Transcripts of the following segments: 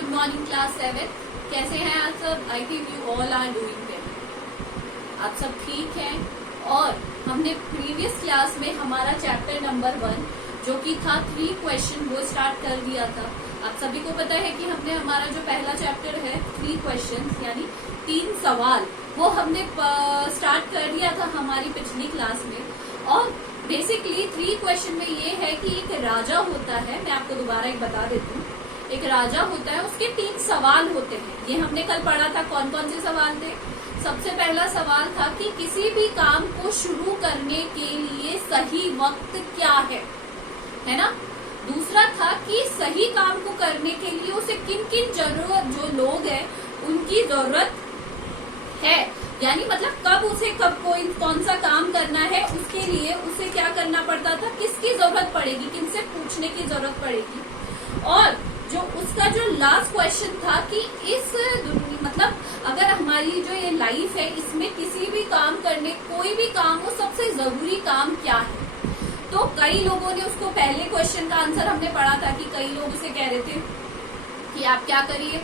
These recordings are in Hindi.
Good morning class 7। कैसे हैं आप सब? I think you all are doing well. आप सब ठीक हैं। और हमने प्रीवियस क्लास में हमारा चैप्टर नंबर 1 जो कि था 3 क्वेश्चन वो स्टार्ट कर दिया था। आप सभी को पता है कि हमने हमारा जो पहला चैप्टर है 3 क्वेश्चन यानी 3 सवाल वो हमने स्टार्ट कर दिया था हमारी पिछली क्लास में। और बेसिकली 3 क्वेश्चन में ये है कि एक राजा होता है, मैं आपको दोबारा एक बता देती हूँ। एक राजा होता है, उसके 3 सवाल होते हैं। ये हमने कल पढ़ा था। कौन कौन से सवाल थे? सबसे पहला सवाल था कि किसी भी काम को शुरू करने के लिए सही वक्त क्या है ना। दूसरा था कि सही काम को करने के लिए उसे किन किन जरूरत, जो लोग हैं उनकी जरूरत है, यानी मतलब कब कौन सा काम करना है उसके लिए उसे क्या करना पड़ता था, किसकी जरूरत पड़ेगी, किनसे पूछने की जरूरत पड़ेगी। और जो उसका जो लास्ट क्वेश्चन था कि इस मतलब अगर हमारी जो ये लाइफ है इसमें किसी भी काम करने, कोई भी काम हो, सबसे जरूरी काम क्या है। तो कई लोगों ने उसको पहले क्वेश्चन का आंसर हमने पढ़ा था कि कई लोग उसे कह रहे थे कि आप क्या करिए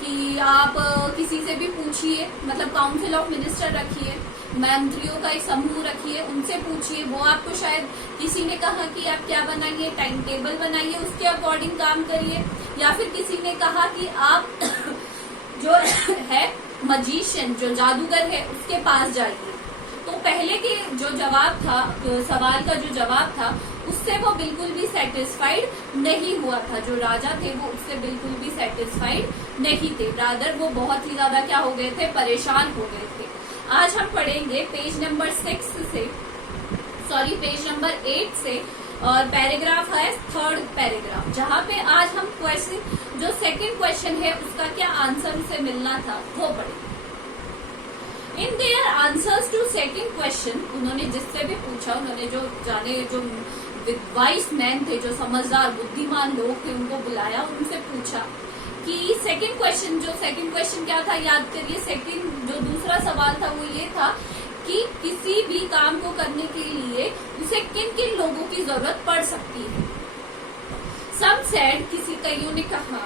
कि आप किसी से भी पूछिए, मतलब काउंसिल ऑफ मिनिस्टर रखिए, मंत्रियों का एक समूह रखिए, उनसे पूछिए, वो आपको शायद किसी ने कहा कि आप क्या बनाइए, टाइम टेबल बनाइए, उसके अकॉर्डिंग काम करिए। या फिर किसी ने कहा कि आप जो है मजिशियन, जो जादूगर है, उसके पास जाइए। तो पहले के जो जवाब था, सवाल का जो जवाब था, उससे वो बिल्कुल भी सेटिस्फाइड नहीं हुआ था। जो राजा थे वो उससे बिल्कुल भी सेटिस्फाइड नहीं थे, रादर वो बहुत ही ज्यादा क्या हो गए थे, परेशान हो गए थे। आज हम पढ़ेंगे पेज नंबर 8 से, और पैराग्राफ है 3rd पैराग्राफ, जहाँ पे आज हम क्वेश्चन जो 2nd क्वेश्चन है उसका क्या आंसर उसे मिलना था वो पढ़ेंगे। In their answers to 2nd question, उन्होंने जिससे भी पूछा, उन्होंने जो वाइस मैन थे, जो समझदार बुद्धिमान लोग थे, उनको बुलाया, उनसे पूछा कि 2nd क्वेश्चन क्या था, याद करिए। जो दूसरा सवाल था वो ये था कि किसी भी काम को करने के लिए उसे किन किन लोगों की जरूरत पड़ सकती है। Some said, कईयों ने कहा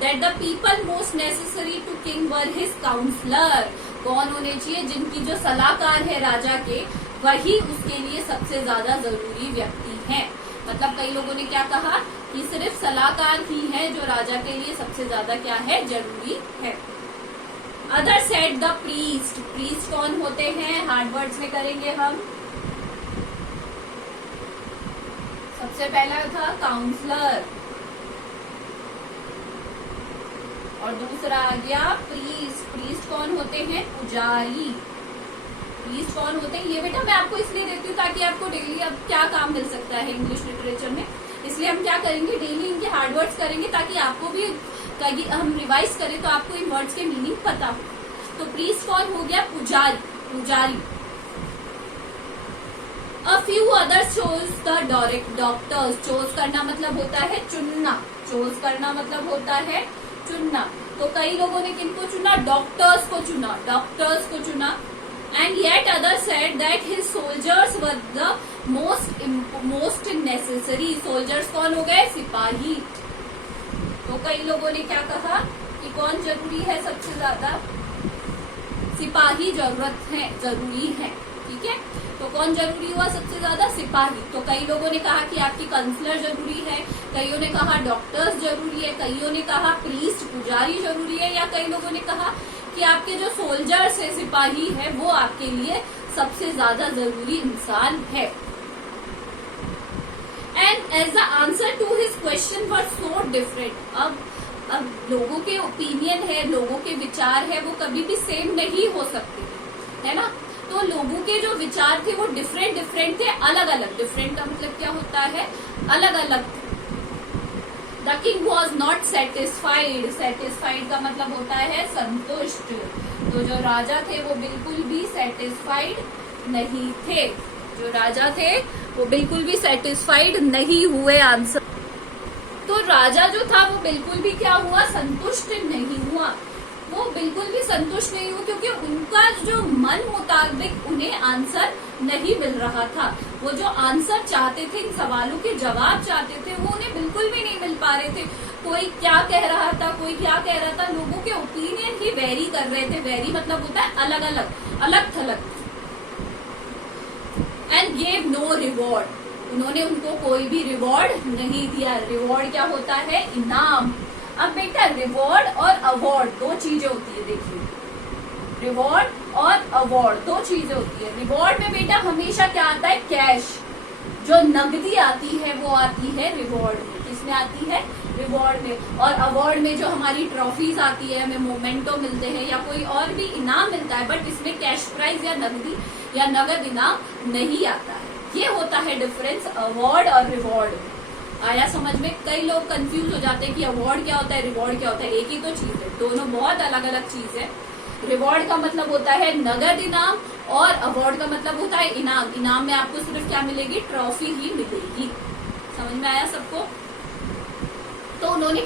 that the people most necessary to king were his counselor। कौन होने चाहिए? जिनकी जो सलाहकार है राजा के, वही उसके लिए सबसे ज्यादा जरूरी व्यक्ति है। मतलब कई लोगों ने क्या कहा कि सिर्फ सलाहकार ही है जो राजा के लिए सबसे ज्यादा क्या है, जरूरी है। Other said the priest. Priest कौन होते हैं? हार्ड वर्ड्स में करेंगे हम। सबसे पहला था काउंसलर, और दूसरा आ गया प्रीस्ट। प्रीस्ट कौन होते हैं? पुजारी। प्रीस्ट कौन होते हैं? ये बेटा मैं आपको इसलिए देती हूँ ताकि आपको डेली अब क्या काम मिल सकता है इंग्लिश लिटरेचर में, इसलिए हम क्या करेंगे, डेली इनके हार्ड वर्ड्स करेंगे ताकि आपको भी हम रिवाइज करें तो आपको इन वर्ड्स के मीनिंग पता हो। तो प्रीस्ट कौन हो गया? पुजारी। A few others chose the doctors. Chose करना मतलब होता है चुनना। चोज करना मतलब होता है चुनना। तो कई लोगों ने किनको चुना? डॉक्टर्स को चुना। And yet other said that his soldiers were the most necessary. Soldiers कौन हो गए? सिपाही। तो कई लोगों ने क्या कहा कि कौन जरूरी है सबसे ज्यादा? सिपाही जरूरी है। ठीक है, तो कौन जरूरी हुआ सबसे ज्यादा? सिपाही। तो कई लोगों ने कहा कि आपकी काउंसलर जरूरी है, कईयों ने कहा डॉक्टर्स जरूरी है, कईयों ने कहा प्रीस्ट पुजारी जरूरी है, या कई लोगों ने कहा कि आपके जो सोल्जर्स है, सिपाही है, वो आपके लिए सबसे ज्यादा जरूरी इंसान है। And as the answer to his question were so different. अब लोगों के ओपिनियन है, लोगों के विचार है, वो कभी भी सेम नहीं हो सकते, है ना। तो लोगों के जो विचार थे वो डिफरेंट थे, अलग। डिफरेंट का मतलब क्या होता है? अलग। The king was not satisfied. Satisfied का मतलब होता है संतुष्ट। तो जो राजा थे वो बिल्कुल भी सेटिस्फाइड नहीं थे। जो राजा थे वो बिल्कुल भी सेटिस्फाइड नहीं हुए। आंसर तो राजा जो था वो बिल्कुल भी क्या हुआ? संतुष्ट नहीं हुआ। वो बिल्कुल भी संतुष्ट नहीं हुए, क्योंकि उनका जो मन मुताबिक उन्हें आंसर नहीं मिल रहा था। वो जो आंसर चाहते थे, इन सवालों के जवाब चाहते थे, वो उन्हें बिल्कुल भी नहीं मिल पा रहे थे। कोई क्या कह रहा था, कोई क्या कह रहा था, लोगों के ओपिनियन ही वेरी कर रहे थे। वेरी मतलब होता है अलग अलग, अलग थलग। एंड गेव नो रिवॉर्ड, उन्होंने उनको कोई भी रिवॉर्ड नहीं दिया। रिवॉर्ड क्या होता है? इनाम। अब बेटा रिवॉर्ड और अवार्ड दो चीजें होती है, देखिए रिवॉर्ड और अवार्ड दो चीजें होती है। रिवॉर्ड में बेटा हमेशा क्या आता है? कैश, जो नगदी आती है वो आती है रिवॉर्ड में। किसमें आती है? रिवॉर्ड में। और अवार्ड में जो हमारी ट्रॉफीज आती है, हमें मोमेंटो मिलते हैं या कोई और भी इनाम मिलता है, बट इसमें कैश प्राइज या नगदी या नगद इनाम नहीं आता है। ये होता है डिफरेंस अवार्ड और रिवॉर्ड में। आया समझ में? कई लोग कंफ्यूज हो जाते हैं कि अवार्ड क्या होता है, रिवॉर्ड क्या होता है। एक ही तो चीज है, दोनों बहुत अलग अलग चीज है। रिवॉर्ड का मतलब होता है नगद इनाम और अवार्ड का मतलब होता है इनाम। इनाम में आपको सिर्फ क्या मिलेगी? ट्रॉफी ही मिलेगी। समझ में आया सबको? तो उन्होंने,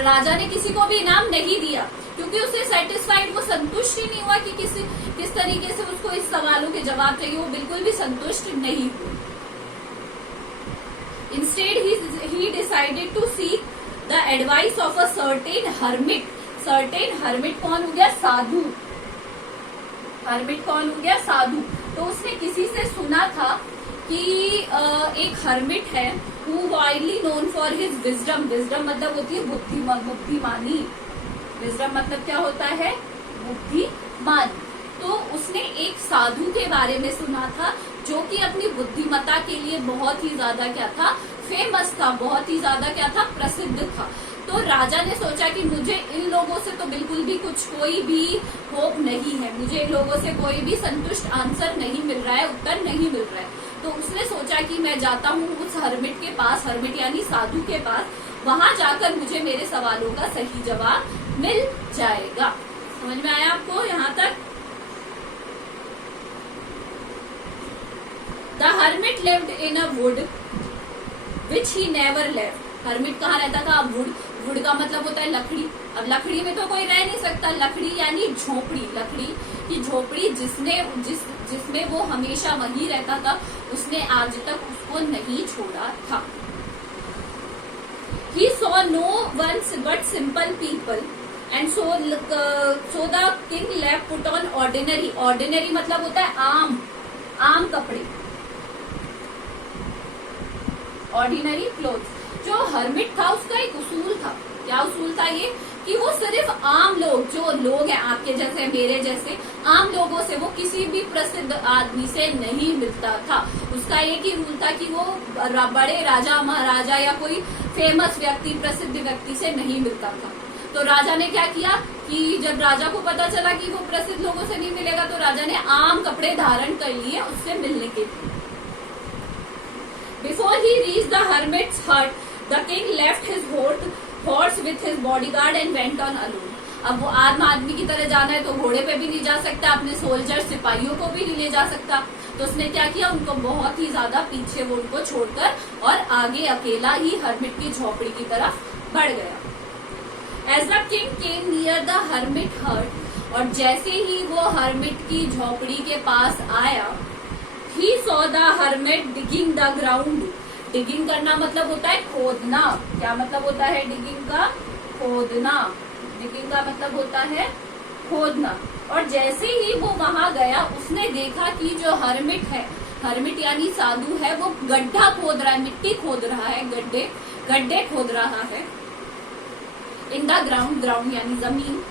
राजा ने किसी को भी इनाम नहीं दिया, क्योंकि उसे सेटिस्फाइड, वो संतुष्ट ही नहीं हुआ कि किस तरीके से उसको इस सवालों के जवाब चाहिए। वो बिल्कुल भी संतुष्ट नहीं हुए। Instead, he decided to seek the advice of a certain hermit. Certain hermit कौन हो गया? साधु। hermit कौन हो गया? साधु। तो उसने किसी से सुना था कि एक hermit है, who widely known for his wisdom. wisdom मतलब होती है बुद्धिमानी। wisdom मतलब क्या होता है? बुद्धिमानी। तो उसने एक साधु के बारे में सुना था, जो कि अपनी बुद्धिमत्ता के लिए बहुत ही ज्यादा क्या था? फेमस था, बहुत ही ज्यादा क्या था? प्रसिद्ध था। तो राजा ने सोचा कि मुझे इन लोगों से तो बिल्कुल भी कोई भी होप नहीं है, मुझे इन लोगों से कोई भी संतुष्ट आंसर नहीं मिल रहा है, उत्तर नहीं मिल रहा है। तो उसने सोचा कि मैं जाता हूँ उस हर्मिट के पास, हर्मिट यानी साधु के पास, वहां जाकर मुझे मेरे सवालों का सही जवाब मिल जाएगा। समझ में आया आपको यहाँ तक? The hermit lived in a wood which he never left. hermit कहाँ रहता था? वुड। वुड का मतलब होता है लकड़ी। अब लकड़ी में तो कोई रह नहीं सकता। लकड़ी यानी झोपड़ी, लकड़ी की झोपड़ी जिसमें वो हमेशा वहीं रहता था, उसने आज तक उसको नहीं छोड़ा था। He saw no one but simple people and so the king left put on ordinary. ordinary मतलब होता है आम कपड़े, ऑर्डिनरी क्लोथ्स। जो हर्मिट था उसका एक उसूल था। क्या उसूल था ये? कि वो सिर्फ आम लोग, जो लोग हैं आपके जैसे, मेरे जैसे आम लोगों से, वो किसी भी प्रसिद्ध आदमी से नहीं मिलता था। उसका एक ही रूल था कि वो बड़े राजा महाराजा या कोई फेमस व्यक्ति, प्रसिद्ध व्यक्ति से नहीं मिलता था। तो राजा ने क्या किया कि जब राजा को पता चला कि वो प्रसिद्ध लोगों से नहीं मिलेगा, तो राजा ने आम कपड़े धारण कर लिए उससे मिलने के लिए। Before he reached the hermit's hut, the king left his horse with his bodyguard and went on alone. अब वो आम आदमी की तरह जाना है तो घोड़े पे भी नहीं जा सकता, अपने सोल्जर सिपाहियों को भी नहीं ले जा सकता। तो उसने क्या किया? उनको बहुत ही ज्यादा पीछे वो उनको छोड़कर और आगे अकेला ही हर्मिट की झोपड़ी की तरफ बढ़ गया। As the king came near the hermit hut, और जैसे ही वो हर्मिट की झोपड़ी के पास आया, He saw the hermit digging the ground. Digging करना मतलब होता है खोदना। क्या मतलब होता है डिगिंग का? खोदना। डिगिंग का मतलब होता है खोदना। और जैसे ही वो वहां गया, उसने देखा कि जो हर्मिट है, हर्मिट यानी साधु है, वो गड्ढा खोद रहा है, मिट्टी खोद रहा है, गड्ढे खोद रहा है। इन द ग्राउंड, ग्राउंड यानी जमीन।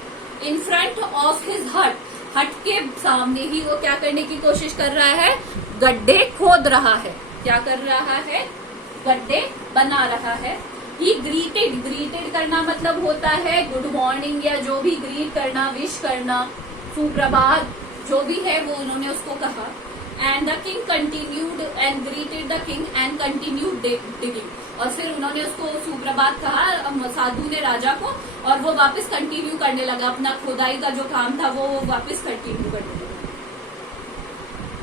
इन फ्रंट ऑफ हिज हट, हट के सामने ही वो क्या करने की कोशिश कर रहा है? गड्ढे खोद रहा है। क्या कर रहा है? गड्ढे बना रहा है। ही ग्रीटेड, ग्रीटेड करना मतलब होता है गुड मॉर्निंग, या जो भी ग्रीट करना, विश करना, सुप्रभात, जो भी है वो उन्होंने उसको कहा। And the king continued and greeted the king and continued digging, और फिर उन्होंने उसको सुप्रभात कहा साधु ने राजा को, और वो वापस कंटिन्यू करने लगा अपना खुदाई का जो काम था, वो वापस कंटिन्यू करने लगा।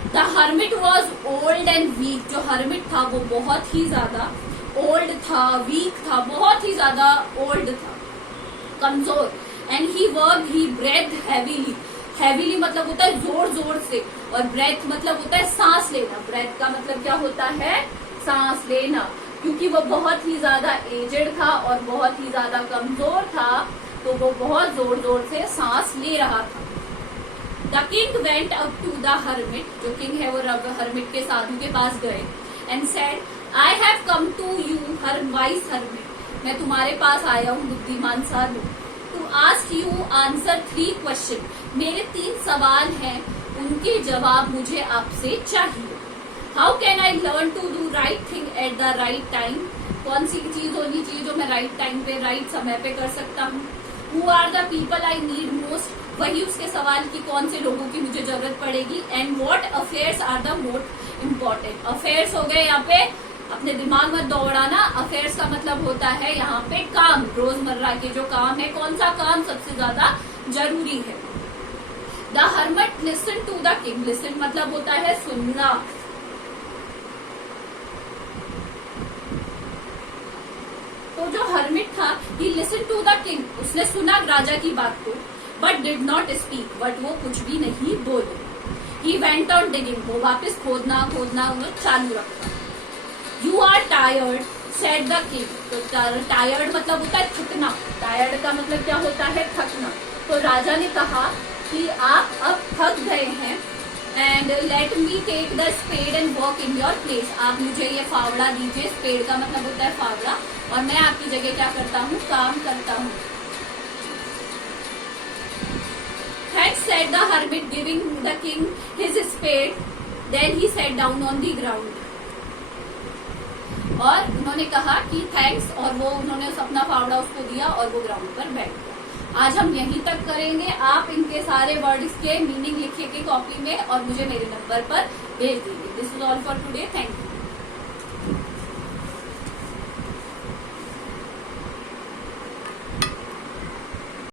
The hermit was old and weak, जो हर्मिट था वो बहुत ही ज्यादा ओल्ड था, वीक था, बहुत ही ज्यादा ओल्ड था, कमजोर। And he work he breath heavily. Heavily मतलब होता है जोर जोर से, और ब्रेथ मतलब होता है सांस लेना। ब्रेथ का मतलब क्या होता है? सांस लेना। क्योंकि वो बहुत ही ज्यादा एजेड था और बहुत ही ज्यादा कमजोर था, तो वो बहुत जोर जोर से सांस ले रहा था। The king went up to the hermit, जो किंग है वो हर्मिट के साधु के पास गए, and said I have come to you her wise hermit, मैं तुम्हारे पास आया हूँ बुद्धिमान साधु, to ask you answer 3 question, मेरे 3 सवाल हैं, उनके जवाब मुझे आपसे चाहिए। How can I learn to do right thing at the right time, कौन सी चीज होनी चाहिए जो मैं राइट टाइम पे राइट समय पे कर सकता हूँ। Who are the people I need most, वही उसके सवाल की कौन से लोगों की मुझे जरूरत पड़ेगी। And what affairs are the most important, affairs हो गए यहाँ पे, अपने दिमाग में दौड़ाना। अफेयर्स का मतलब होता है यहाँ पे काम, रोजमर्रा के जो काम है, कौन सा काम सबसे ज्यादा जरूरी है। The hermit listen to the king, listen मतलब होता है सुनना। तो जो हर्मिट था, he listen to the king, उसने सुना राजा की बात को, but did not speak, but वो कुछ भी नहीं बोले। ही वेंट ऑन डिगिंग, वो वापस खोदना चालू रखा। You are tired said the king, तो टायर्ड मतलब होता है थकना, टायर्ड का मतलब क्या होता है? थकना। तो राजा ने कहा कि आप अब थक गए हैं, and let me take the spade and walk in your place, आप मुझे ये फावड़ा दीजिए, स्पेड का मतलब होता है फावड़ा, और मैं आपकी जगह क्या करता हूँ? काम करता हूँ। Thanks said the hermit, giving the king his spade, then he sat down on the ground. और उन्होंने कहा कि थैंक्स, और वो उन्होंने अपना फावड़ा उसको दिया और वो ग्राउंड पर बैठ गया। आज हम यहीं तक करेंगे। आप इनके सारे वर्ड्स के मीनिंग लिखिए की कॉपी में और मुझे मेरे नंबर पर भेज दीजिए। This is all for today, thank you.